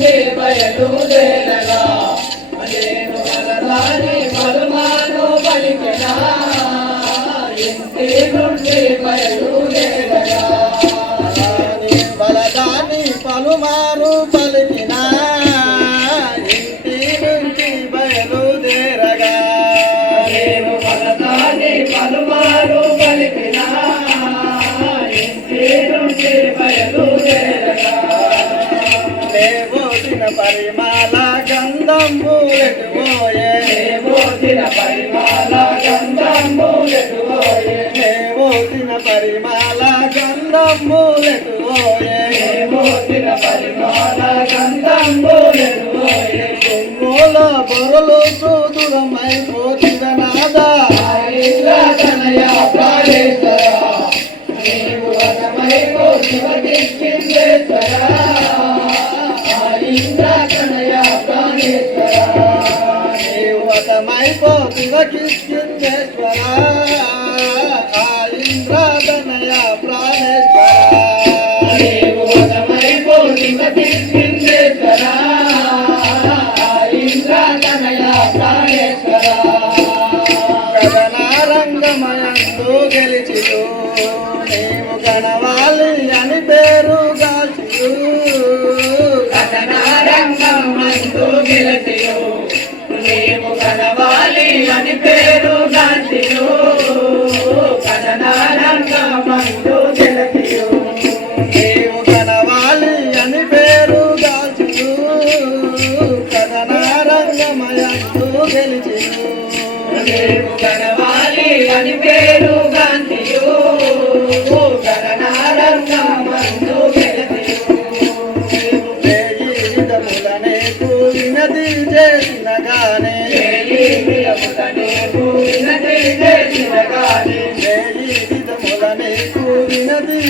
నుండి బయలుదేరగా నేను వరదాని మరుమాను నుండి బయలుదేరగా గంధంబు ఎటుపోయే మోసిన పరిమాల గంధము ఎటుపోయే కొమ్ముల బొరలు చూదురమై పోతిరనాదా తనయ ప్రాణేశ్వర. నీవు వనమైపు శివకిష్కిందేశ్వర ఇంద్ర తనయ ప్రాణేశ్వర. నీవతమై అని పేరు గాంచియు కథనారంగం మందు గెలసియు నీవు కనవాలి అని పేరు గాచియు గగనారంగమయందు గెలిచియు నీవు కనవాలి అని పేరు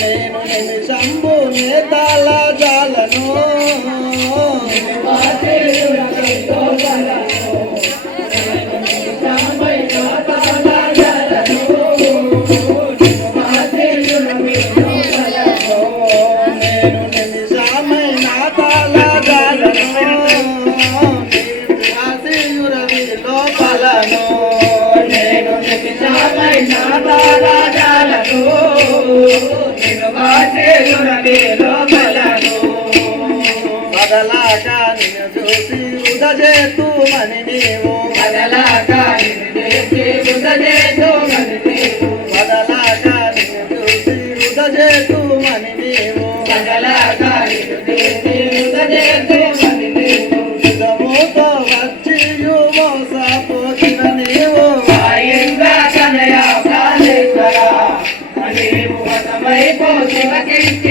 నేను నిమిషంబు నేతాల బదలాగా నిన్ను చూసి ఉదజేతు మని నీవు. కదలాగా నిన్ను చేసి ఉదజేతో మని నీవు. బదలాగా నిన్ను చూసి ఉదజేతు మని నీవు. కదలాగా నిన్ను చేసి ಸೇವಕರಿಗೆ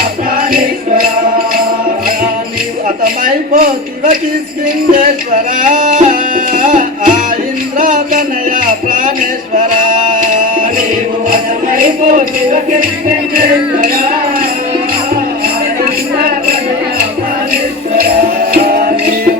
శమైపోతివ కిష్కిందేశ్వర ఆ ఇంద్రతనయ ప్రాణేశ్వర. నీవు వశమైపోతివ కిష్కిందేశ్వర నీవు